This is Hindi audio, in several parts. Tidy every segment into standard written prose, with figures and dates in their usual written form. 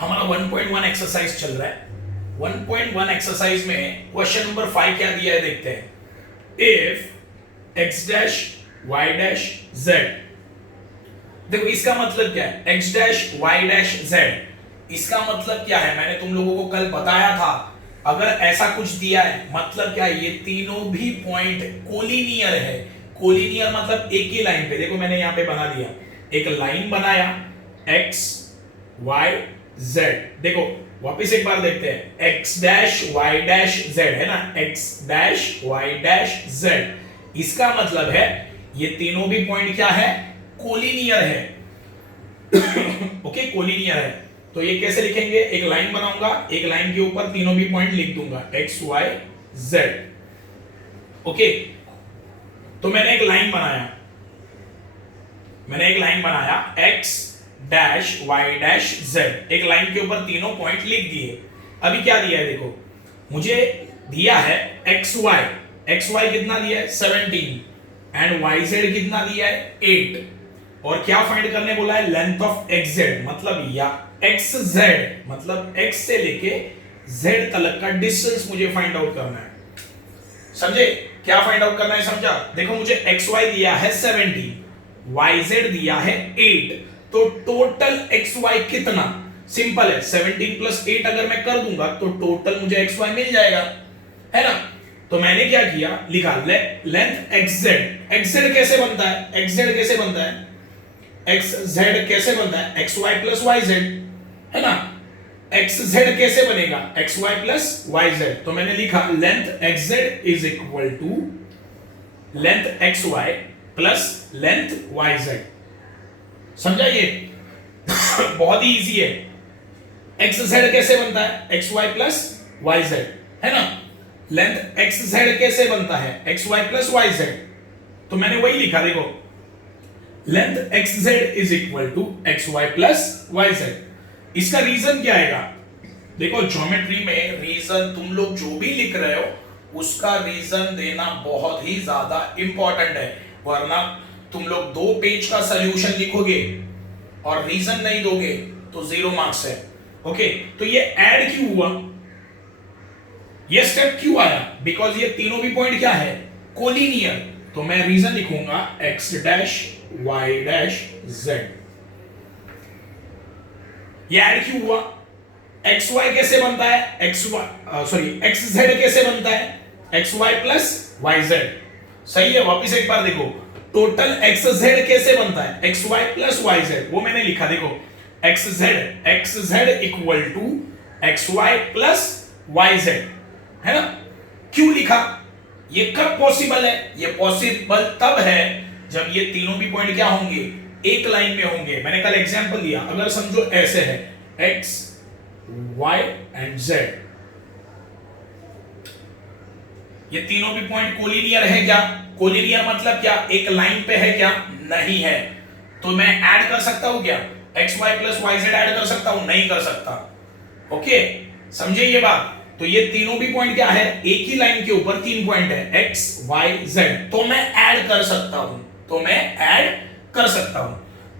हमारा 1.1 एक्सरसाइज चल रहा है। 1.1 एक्सरसाइज में क्वेश्चन नंबर 5 क्या दिया है देखते हैं। If x dash y dash z, देखो इसका मतलब क्या है, x dash y dash z, इसका मतलब क्या है, मैंने तुम लोगों को कल बताया था। अगर ऐसा कुछ दिया है मतलब क्या है, ये तीनों भी पॉइंट कोलिनियर है। कोलिनियर मतलब एक ही लाइन पे, देखो मैंने यहां पे बना दिया, एक लाइन बनाया x y z। देखो वापस एक बार देखते हैं, x dash y dash z है ना, x dash y dash z, इसका मतलब है ये तीनों भी पॉइंट क्या है, कोलिनियर है। ओके, कोलिनियर है। तो ये कैसे लिखेंगे, एक लाइन बनाऊंगा, एक लाइन के ऊपर तीनों भी पॉइंट लिख दूंगा x y z। ओके, तो मैंने एक लाइन बनाया x dash y dash z, एक लाइन के ऊपर तीनों पॉइंट लिख दिए। अभी क्या दिया है देखो, मुझे दिया है xy कितना दिया है 17 एंड yz कितना दिया है 8, और क्या फाइंड करने बोला है, लेंथ ऑफ xz, मतलब या xz मतलब x से लेके z तक का डिस्टेंस मुझे फाइंड आउट करना है। समझे क्या फाइंड आउट करना है, समझा। देखो मुझे xy दिया है 17, yz दिया है 8, तो टोटल xy कितना, सिंपल है, 17 प्लस 8 अगर मैं कर दूंगा तो टोटल मुझे xy मिल जाएगा, है ना। तो मैंने क्या किया, लिखा लेंथ xz कैसे बनता है, xz कैसे बनता है, xz कैसे बनता है, xy प्लस yz, है ना। xz कैसे बनेगा, xy प्लस yz, तो मैंने लिखा length xz is equal to length xy plus length yz। समझा ये? बहुत ही इजी है। xz कैसे बनता है, xy प्लस yz, है ना। लेंथ xz कैसे बनता है, xy प्लस yz, तो मैंने वही लिखा, देखो length xz is equal to xy plus yz। इसका रीजन क्या आएगा, देखो ज्योमेट्री में रीजन तुम लोग जो भी लिख रहे हो उसका रीजन देना बहुत ही ज्यादा इंपॉर्टेंट है, वरना तुम लोग 2 पेज का सॉल्यूशन लिखोगे और रीजन नहीं दोगे तो 0 मार्क्स है। ओके, तो ये ऐड क्यों हुआ, ये स्टेप क्यों आया, बिकॉज ये तीनों भी पॉइंट क्या है, कोलिनियर। तो मैं रीजन लिखूंगा x dash y dash z। ये ऐड क्यों हुआ, xy कैसे बनता है, xz कैसे बनता है, xy प्लस yz। सही है, वापिस एक बार देखो, टोटल xz कैसे बनता है, xy प्लस yz, वो मैंने लिखा, देखो xz equal to xy plus yz, है ना। क्यों लिखा, ये कब पॉसिबल है, ये पॉसिबल तब है जब ये तीनों भी पॉइंट क्या होंगे, एक लाइन में होंगे। मैंने कल एग्जांपल दिया, अगर समझो ऐसे है x y एंड z, ये तीनों भी पॉइंट कोलिनियर है क्या, कोलिनियर मतलब क्या, एक लाइन पे है क्या, नहीं है। तो मैं ऐड कर सकता हूं क्या, xy प्लस yz ऐड कर सकता हूं, नहीं कर सकता। ओके, समझे ये बात। तो ये तीनों भी पॉइंट क्या है, एक ही लाइन के ऊपर 3 पॉइंट है x y z, तो मैं ऐड कर सकता हूं,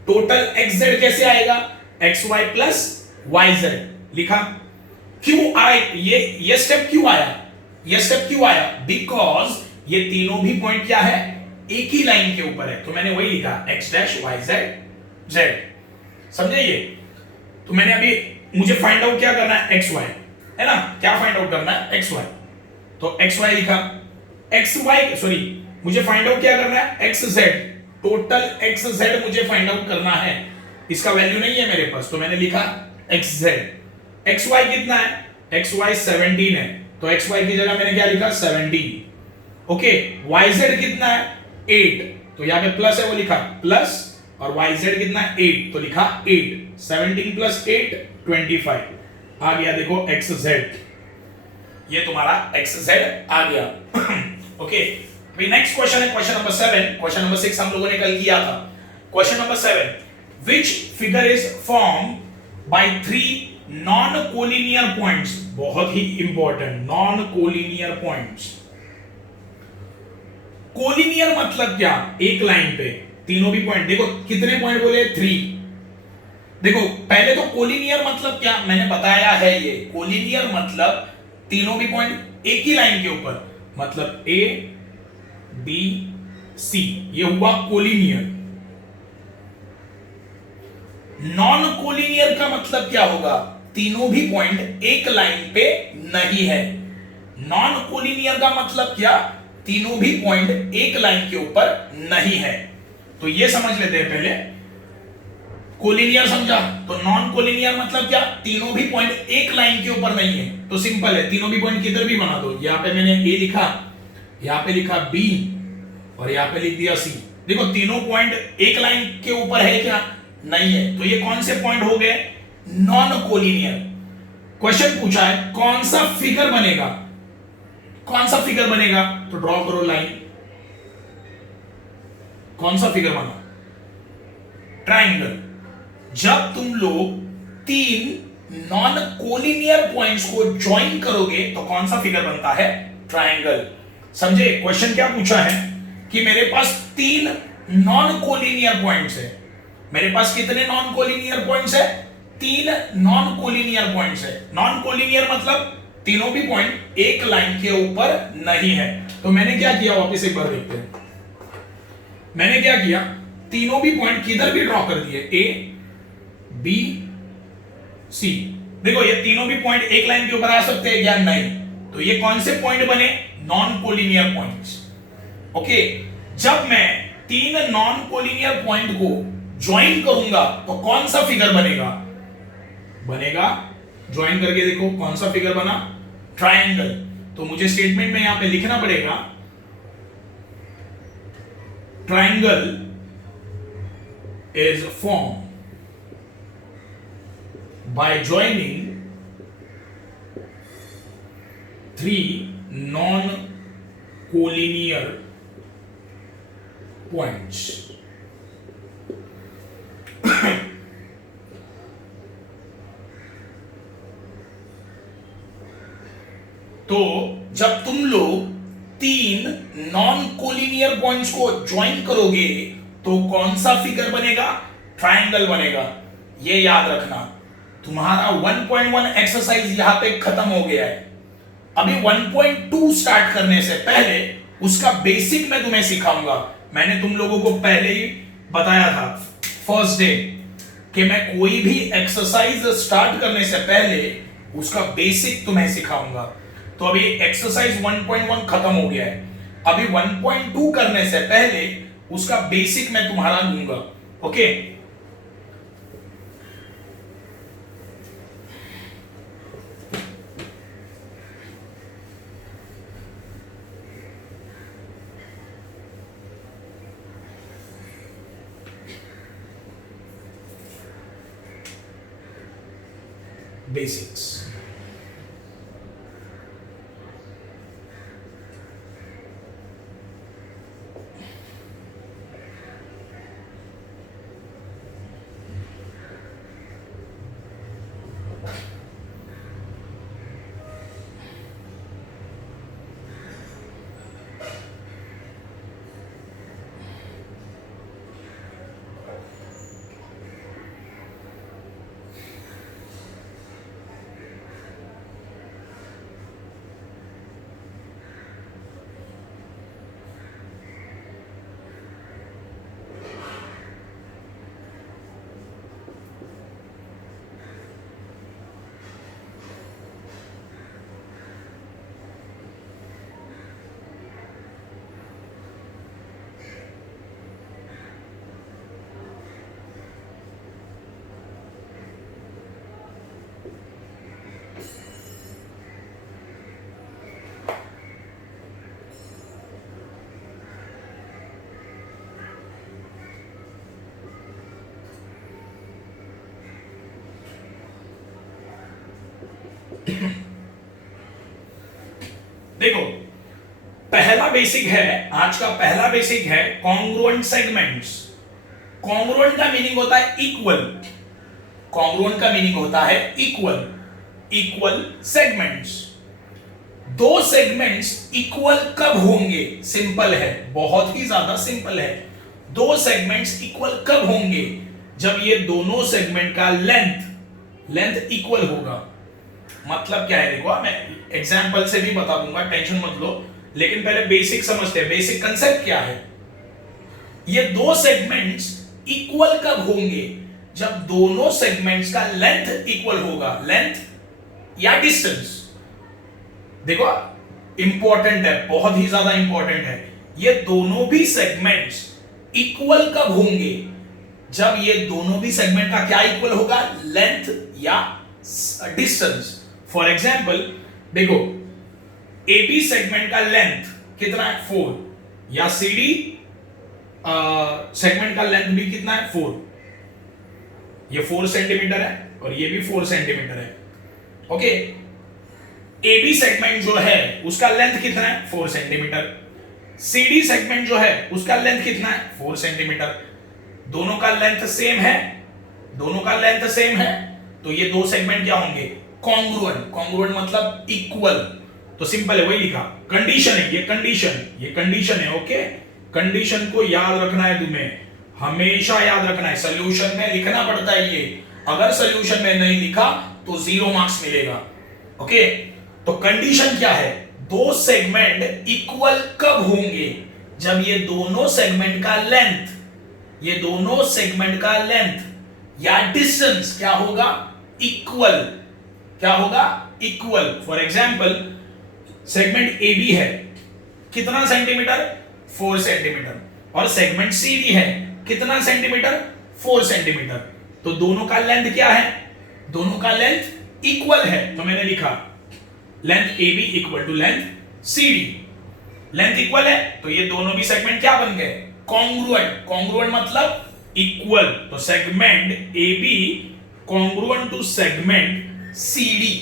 टोटल xz कैसे आएगा, xy प्लस yz लिखा। क्यों आए ये स्टेप क्यों आया, बिकॉज ये तीनों भी पॉइंट क्या है, एक ही लाइन के ऊपर है, तो मैंने वही लिखा x डैश y z। समझे ये? तो मैंने अभी, मुझे फाइंड आउट क्या करना है, xy, है ना, क्या फाइंड आउट करना है, xy, तो xy लिखा, मुझे फाइंड आउट क्या करना है, xz, टोटल xz मुझे फाइंड आउट करना है, इसका वैल्यू नहीं है मेरे पास, तो मैंने लिखा xz। xy कितना है, xy 17 है, तो xy की जगह मैंने क्या लिखा 17। ओके, yz कितना है 8, तो यहां पे प्लस है, वो लिखा प्लस, और yz कितना है 8, तो लिखा 8, 17 प्लस 8 25 आ गया। देखो xz, ये तुम्हारा xz आ गया। ओके, अभी नेक्स्ट क्वेश्चन है क्वेश्चन नंबर 7। क्वेश्चन नंबर 6 हम लोगों ने कल किया था। Question number 7, which figure is formed by 3 non collinear points, बहुत ही important, non collinear points. Collinear मतलब क्या, एक लाइन पे तीनों भी पॉइंट, देखो कितने पॉइंट बोले, 3, देखो पहले तो कोलिनियर मतलब क्या मैंने बताया है, ये कोलिनियर मतलब तीनों भी पॉइंट एक ही लाइन के ऊपर, मतलब ए बी सी, ये हुआ कोलिनियर। नॉन कोलिनियर का मतलब क्या होगा, तीनों भी पॉइंट एक लाइन पे नहीं है। नॉन कोलिनियर का मतलब क्या, तीनों भी पॉइंट एक लाइन के ऊपर नहीं है। तो ये समझ लेते हैं पहले, कोलिनियर समझा, तो नॉन कोलिनियर मतलब क्या, तीनों भी पॉइंट एक लाइन के ऊपर नहीं है। तो सिंपल है, तीनों भी पॉइंट किधर भी बना दो, यहां पे मैंने ए लिखा, यहां पे लिखा बी और यहां पे लिख दिया सी। देखो तीनों पॉइंट एक लाइन के ऊपर है क्या, नहीं है। तो ये कौन से पॉइंट हो गए, नॉन कोलिनियर। क्वेश्चन पूछा है कौन सा फिगर बनेगा, कौन सा फिगर बनेगा, तो ड्रॉ करो लाइन। कौन सा फिगर बना, ट्राइंगल। जब तुम लोग तीन नॉन कोलिनियर पॉइंट्स को ज्वाइन करोगे तो कौन सा फिगर बनता है, ट्राइंगल। समझे, क्वेश्चन क्या पूछा है कि मेरे पास तीन नॉन कोलिनियर पॉइंट्स है। मेरे पास कितने नॉन कोलिनियर पॉइंट्स है, तीन नॉन कोलिनियर पॉइंट्स है। नॉन कोलिनियर मतलब तीनों भी पॉइंट एक लाइन के ऊपर नहीं है। तो मैंने क्या किया, वापस एक बार देखते हैं। मैंने क्या किया, तीनों भी पॉइंट किधर भी ड्रॉ कर दिए, ए बी सी। देखो ये तीनों भी पॉइंट एक लाइन के ऊपर आ सकते हैं या नहीं, तो ये कौन से पॉइंट बने, नॉन कोलिनियर पॉइंट्स। ओके, जब मैं तीन नॉन कोलिनियर पॉइंट को ज्वाइन करूंगा तो कौन सा फिगर बनेगा, बनेगा, ज्वाइन करके देखो कौन सा फिगर बना, ट्रायंगल। तो मुझे स्टेटमेंट में यहां पे लिखना पड़ेगा, triangle is form by joining three non-collinear points. तो जब तुम लोग तीन नॉन कोलिनियर पॉइंट्स को ज्वाइन करोगे तो कौन सा फिगर बनेगा, ट्रायंगल बनेगा। ये याद रखना। तुम्हारा 1.1 एक्सरसाइज यहां पे खत्म हो गया है। अभी 1.2 स्टार्ट करने से पहले उसका बेसिक मैं तुम्हें सिखाऊंगा। मैंने तुम लोगों को पहले ही बताया था फर्स्ट डे कि मैं कोई भी एक्सरसाइज स्टार्ट करने से पहले उसका बेसिक तुम्हें सिखाऊंगा। तो अभी एक्सरसाइज 1.1 खत्म हो गया है, अभी 1.2 करने से पहले उसका बेसिक मैं तुम्हारा लूंगा। Okay, basics. देखो पहला बेसिक है, आज का पहला बेसिक है कॉन्ग्रुएंट सेगमेंट्स। कॉन्ग्रुएंट का मीनिंग होता है इक्वल, कॉन्ग्रुएंट का मीनिंग होता है इक्वल, इक्वल सेगमेंट्स। दो सेगमेंट्स इक्वल कब होंगे, सिंपल है, बहुत ही ज्यादा सिंपल है। दो सेगमेंट्स इक्वल कब होंगे, जब ये दोनों सेगमेंट का लेंथ इक्वल होगा। मतलब क्या है देखो, मैं एग्जांपल से भी बता दूंगा, टेंशन मत लो, लेकिन पहले बेसिक समझते हैं। बेसिक कंसेप्ट क्या है, ये दो सेगमेंट्स इक्वल कब होंगे, जब दोनों सेगमेंट्स का लेंथ इक्वल होगा, लेंथ या डिस्टेंस। देखो इंपॉर्टेंट है, बहुत ही ज्यादा इंपॉर्टेंट है। ये दोनों भी सेगमेंट्स इक्वल कब होंगे, जब ये दोनों भी सेगमेंट का क्या इक्वल होगा, लेंथ या डिस्टेंस। फॉर एग्जांपल देखो, एबी सेगमेंट का लेंथ कितना है 4, या सीडी सेगमेंट का लेंथ भी कितना है 4। ये 4 सेंटीमीटर है और ये भी 4 सेंटीमीटर है। ओके, एबी सेगमेंट जो है उसका लेंथ कितना है 4 सेंटीमीटर। सीडी सेगमेंट जो है उसका लेंथ कितना है 4 सेंटीमीटर। दोनों का लेंथ सेम है, दोनों का लेंथ सेम है, तो ये दो सेगमेंट क्या होंगे, कॉन्ग्रुएंट। कॉन्ग्रुएंट मतलब इक्वल। तो सिंपल है, वही लिखा, कंडीशन है ये, कंडीशन है। ओके, कंडीशन को याद रखना है तुम्हें, हमेशा याद रखना है। सॉल्यूशन में लिखना पड़ता है ये, अगर सॉल्यूशन में नहीं लिखा तो 0 मार्क्स मिलेगा। ओके, तो कंडीशन क्या है, दो सेगमेंट इक्वल कब होंगे, जब ये दोनों सेगमेंट का लेंथ, ये दोनों सेगमेंट का लेंथ या डिस्टेंस क्या होगा, इक्वल। क्या होगा, equal. For example segment A B है कितना सेंटीमीटर, 4 सेंटीमीटर, और सेगमेंट सी डी है कितना सेंटीमीटर, 4 सेंटीमीटर। तो दोनों का लेंथ क्या है, दोनों का लेंथ इक्वल है। तो मैंने लिखा length A B equal to length C D. Length equal है तो ये दोनों भी सेगमेंट क्या बन गए, कॉन्ग्रुएंट। कॉन्ग्रुएंट मतलब इक्वल। तो segment A B congruent to segment C D.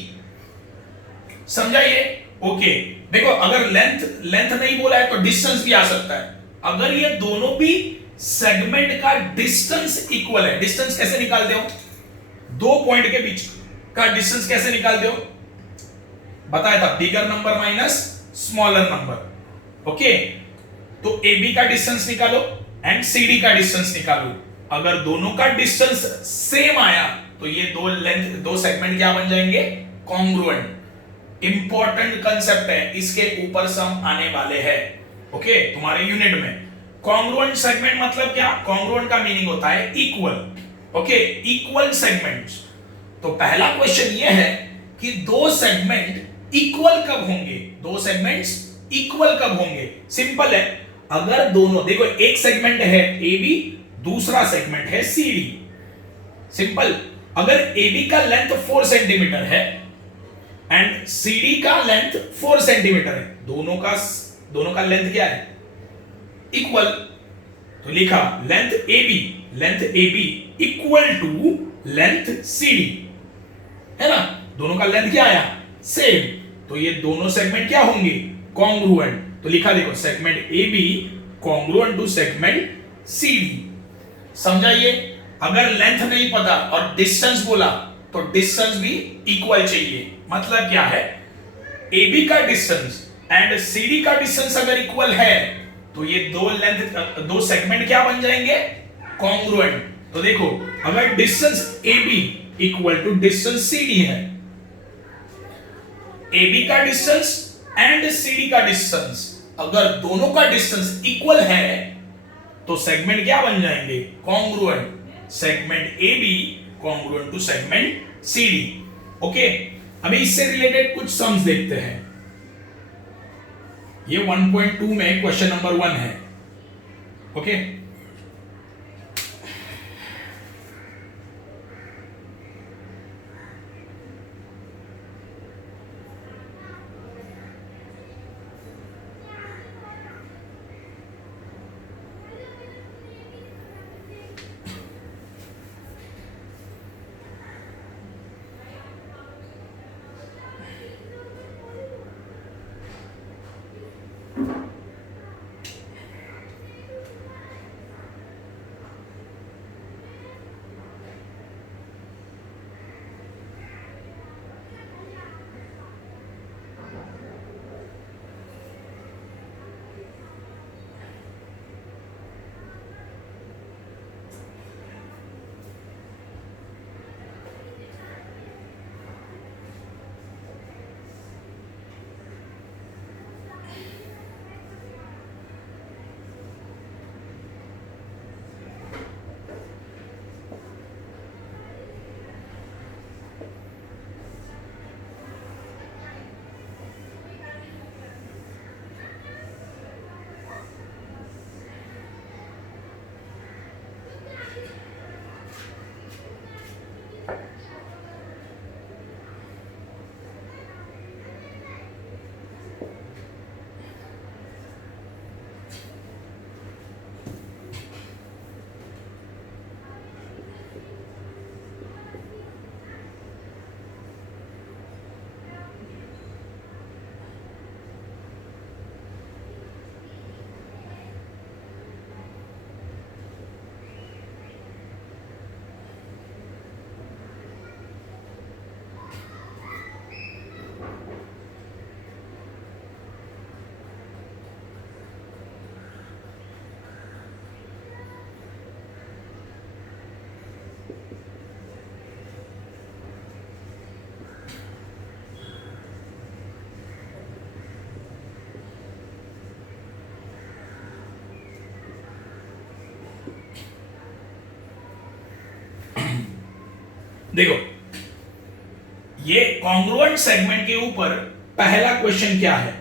समझा ये? ओके, देखो अगर लेंथ नहीं बोला है तो डिस्टेंस भी आ सकता है। अगर ये दोनों भी सेगमेंट का डिस्टेंस इक्वल है, डिस्टेंस कैसे निकालते हो, दो पॉइंट के बीच का डिस्टेंस कैसे निकालते हो, बताया था, बिगर number minus smaller number. Okay, तो ए बी का डिस्टेंस निकालो एंड सी डी का डिस्टेंस निकालो। अगर दोनों का डिस्टेंस सेम आया तो ये दो सेगमेंट क्या बन जाएंगे, कॉन्ग्रुएंट। इंपॉर्टेंट कंसेप्ट है, इसके ऊपर सम आने वाले हैं। ओके, तुम्हारे यूनिट में। कॉन्ग्रुएंट सेगमेंट मतलब क्या, कॉन्ग्रुएंट का मीनिंग होता है इक्वल। Okay, equal segments. तो पहला क्वेश्चन ये है कि दो सेगमेंट इक्वल कब होंगे, दो सेगमेंट्स इक्वल कब होंगे। सिंपल है, अगर दोनों, देखो एक सेगमेंट है ए बी, दूसरा सेगमेंट है सी डी। सिंपल, अगर ए बी का लेंथ 4 सेंटीमीटर है एंड सी डी का लेंथ 4 सेंटीमीटर है, दोनों का लेंथ क्या है, इक्वल। तो लिखा length A B equal to length C D, है ना। दोनों का लेंथ क्या आया, सेम। तो ये दोनों सेगमेंट क्या होंगे, कॉन्ग्रुएंट। तो लिखा देखो, segment A B congruent to segment C D. समझाइए? अगर लेंथ नहीं पता और डिस्टेंस बोला तो डिस्टेंस भी इक्वल चाहिए। मतलब क्या है, ए बी का डिस्टेंस एंड सी डी का डिस्टेंस अगर इक्वल है तो ये दो सेगमेंट क्या बन जाएंगे, कॉन्ग्रुएंट। तो देखो, अगर distance A B equal to distance C D है, ए बी का डिस्टेंस एंड सी डी का डिस्टेंस, अगर दोनों का डिस्टेंस इक्वल है तो सेगमेंट क्या बन जाएंगे, congruent. Segment A B congruent to segment C D. Okay, अभी इससे रिलेटेड कुछ सम्स देखते हैं। ये 1.2 में क्वेश्चन नंबर 1 है। ओके, देखो ये कॉन्ग्रुएंट सेगमेंट के ऊपर पहला क्वेश्चन क्या है,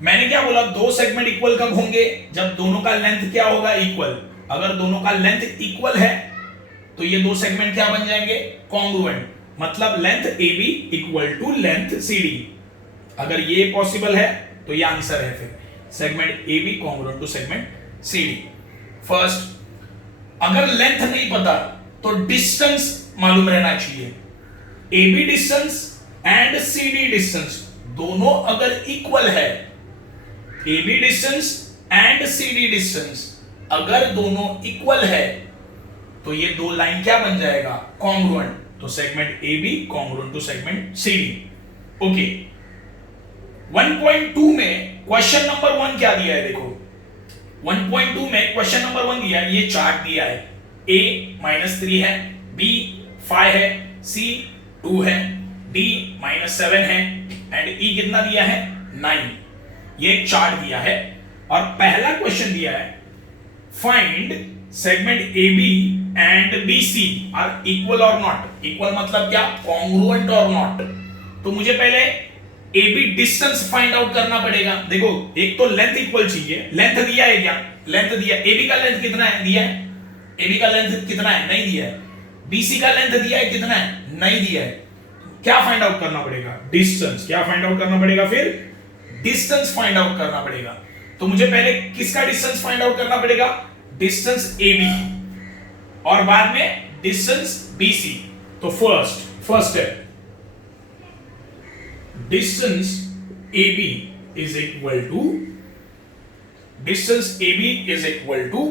मैंने क्या बोला, दो सेगमेंट इक्वल कब होंगे, जब दोनों का लेंथ क्या होगा, इक्वल। अगर दोनों का लेंथ इक्वल है तो ये दो सेगमेंट क्या बन जाएंगे, कॉन्ग्रुएंट। मतलब length AB equal to length CD। अगर ये पॉसिबल है तो ये आंसर है फिर, segment AB congruent to segment CD। First, अगर लेंथ नहीं पता तो डिस्टेंस मालूम रहना चाहिए। AB distance and CD distance दोनों अगर इक्वल है, AB distance and CD distance अगर दोनों इक्वल है तो ये दो लाइन क्या बन जाएगा, कॉन्ग्रुएंट। तो segment AB congruent to segment CD। Okay, 1.2 में क्वेश्चन नंबर 1 क्या दिया है, देखो 1.2 में क्वेश्चन नंबर 1 दिया है, ये चार्ट दिया है, A -3 है, B 5 है, C 2 है, D -7 है एंड E कितना दिया है, 9। ये एक चार्ट दिया है और पहला क्वेश्चन दिया है, find segment AB and BC are equal और नॉट। इक्वल मतलब क्या, कॉन्ग्रुएंट और नॉट। तो मुझे पहले AB डिस्टेंस फाइंड आउट करना पड़ेगा। देखो एक तो लेंथ इक्वल चाहिए, लेंथ दिया है क्या, लेंथ दिया, AB का लेंथ कितना है, दिया है, AB का लेंथ कितना है, नहीं दिया है। BC का लेंथ दिया है, कितना है, नहीं दिया है। क्या फाइंड आउट करना पड़ेगा, डिस्टेंस। क्या फाइंड आउट करना पड़ेगा, फिर डिस्टेंस फाइंड आउट करना पड़ेगा। तो मुझे पहले किसका डिस्टेंस फाइंड आउट करना पड़ेगा, डिस्टेंस AB और बाद में डिस्टेंस BC। तो फर्स्ट है distance AB is equal to, distance AB is equal to,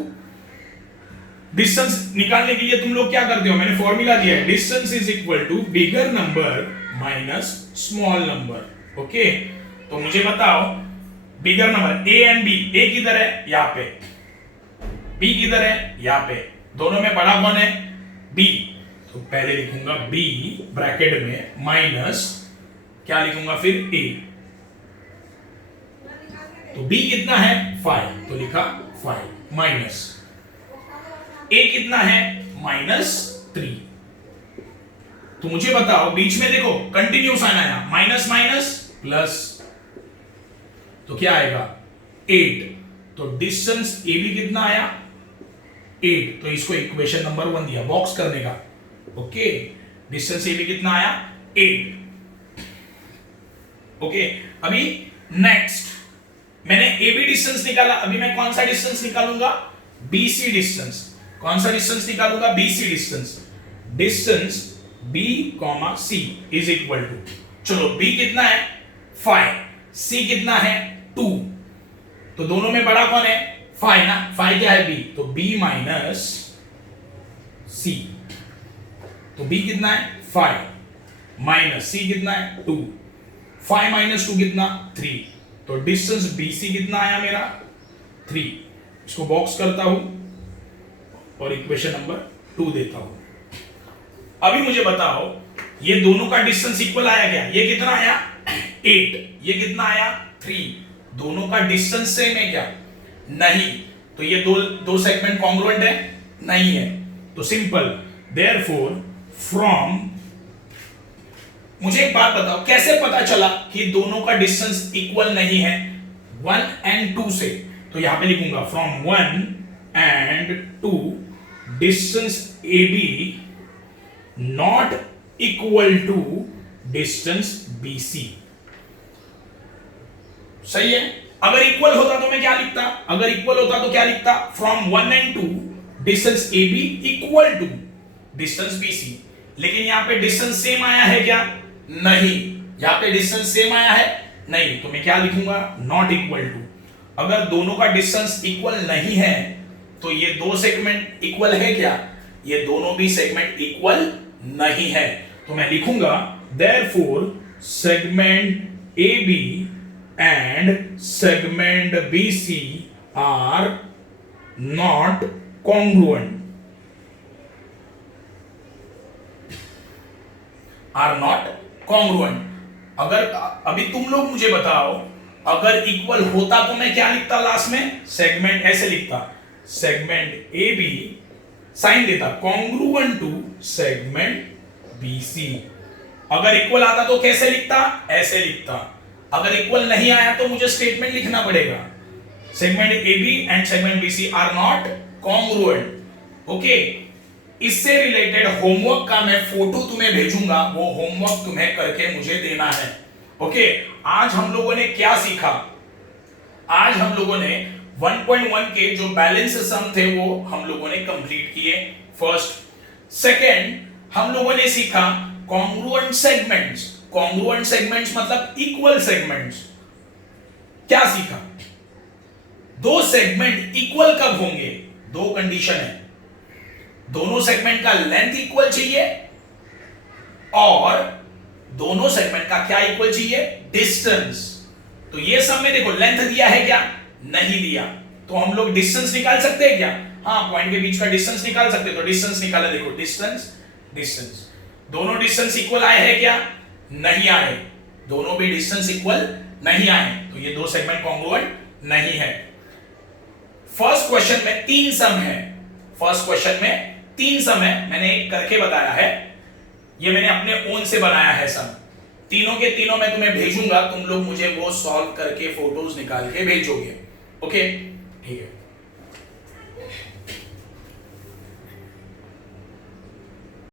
distance निकालने के लिए तुम लोग क्या करते हो, मैंने फॉर्मूला दिया है, distance is equal to bigger number minus small number. Okay, तो मुझे बताओ bigger number A and B, A किधर है, यहां पे, B किधर है, यहां पे, दोनों में बड़ा कौन है, B। तो पहले लिखूंगा B ब्रैकेट में माइनस क्या लिखूंगा, फिर A। तो B कितना है, 5, तो लिखा 5 माइनस A कितना है, -3। तो मुझे बताओ बीच में देखो कंटिन्यूस आना है, माइनस माइनस प्लस, तो क्या आएगा 8। तो डिस्टेंस AB कितना आया, 8। तो इसको इक्वेशन नंबर 1 दिया बॉक्स करने का। ओके, डिस्टेंस AB कितना आया, 8। ओके, अभी नेक्स्ट मैंने AB डिस्टेंस निकाला, अभी मैं कौन सा डिस्टेंस निकालूंगा, BC डिस्टेंस। कौन सा डिस्टेंस निकालूंगा, BC distance. Distance B, C is equal to, चलो B कितना है 5, C कितना है 2। तो दोनों में बड़ा कौन है, 5 ना, 5 क्या है B, तो B माइनस C। तो B कितना है 5 माइनस C कितना है 2, 5 माइनस 2 कितना 3। तो डिस्टेंस BC कितना आया मेरा 3। इसको बॉक्स करता हूं और इक्वेशन नंबर 2 देता हूं। अभी मुझे बताओ ये दोनों का डिस्टेंस इक्वल आया क्या, ये कितना आया 8, ये कितना आया 3। दोनों का डिस्टेंस सेम है क्या, नहीं। तो ये दो सेगमेंट कॉन्ग्रुएंट है, नहीं है। तो सिंपल, देयरफॉर फ्रॉम, मुझे एक बात बताओ कैसे पता चला कि दोनों का डिस्टेंस इक्वल नहीं है, 1 एंड 2 से। तो यहां पे लिखूंगा from 1 and 2 distance AB not equal to distance BC। सही है। अगर इक्वल होता तो मैं क्या लिखता, अगर इक्वल होता तो क्या लिखता, from 1 and 2 distance AB equal to distance BC। लेकिन यहां पे डिस्टेंस सेम आया है क्या, नहीं। यहां पे डिस्टेंस सेम आया है, नहीं। तो मैं क्या लिखूंगा, नॉट इक्वल टू। अगर दोनों का डिस्टेंस इक्वल नहीं है तो ये दो सेगमेंट इक्वल है क्या, ये दोनों भी सेगमेंट इक्वल नहीं है। तो मैं लिखूंगा therefore segment AB and segment BC are not congruent, are not congruent. अगर अभी तुम लोग मुझे बताओ, अगर इक्वल होता तो मैं क्या लिखता लास्ट में, सेगमेंट ऐसे लिखता, सेगमेंट AB साइन देता कॉन्ग्रुएंट टू सेगमेंट BC। अगर इक्वल आता तो कैसे लिखता, ऐसे लिखता। अगर इक्वल नहीं आया तो मुझे स्टेटमेंट लिखना पड़ेगा, segment AB and segment BC are not congruent. Okay, इससे रिलेटेड होमवर्क का मैं फोटो तुम्हें भेजूंगा, वो होमवर्क तुम्हें करके मुझे देना है। ओके, आज हम लोगों ने क्या सीखा? आज हम लोगों ने 1.1 के जो बैलेंस सम थे वो हम लोगों ने कंप्लीट किए, फर्स्ट। सेकंड, हम लोगों ने सीखा कॉन्ग्रुएंट सेगमेंट्स। कॉन्ग्रुएंट सेगमेंट्स मतलब इक्वल सेगमेंट्स। क्या सीखा? दो सेगमेंट इक्वल कब होंगे? दो कंडीशन है, दोनों सेगमेंट का लेंथ इक्वल चाहिए और दोनों सेगमेंट का क्या इक्वल चाहिए? डिस्टेंस। तो ये सब में देखो लेंथ दिया है क्या? नहीं दिया, तो हम लोग डिस्टेंस निकाल सकते हैं क्या? हाँ, पॉइंट के बीच का डिस्टेंस निकाल सकते हैं। तो डिस्टेंस निकाला, देखो डिस्टेंस डिस्टेंस, दोनों डिस्टेंस इक्वल आए हैं क्या? नहीं आए, दोनों भी डिस्टेंस इक्वल नहीं आए, तो ये दो सेगमेंट कॉन्ग्रुएंट नहीं है। फर्स्ट क्वेश्चन में 3 सम है, फर्स्ट क्वेश्चन में 3 सम है, मैंने एक करके बताया है, ये मैंने अपने ओन से बनाया है सम। तीनों के तीनों मैं तुम्हें भेजूंगा, तुम लोग मुझे वो सॉल्व करके फोटोज निकाल के भेजोगे। ओके, ठीक है।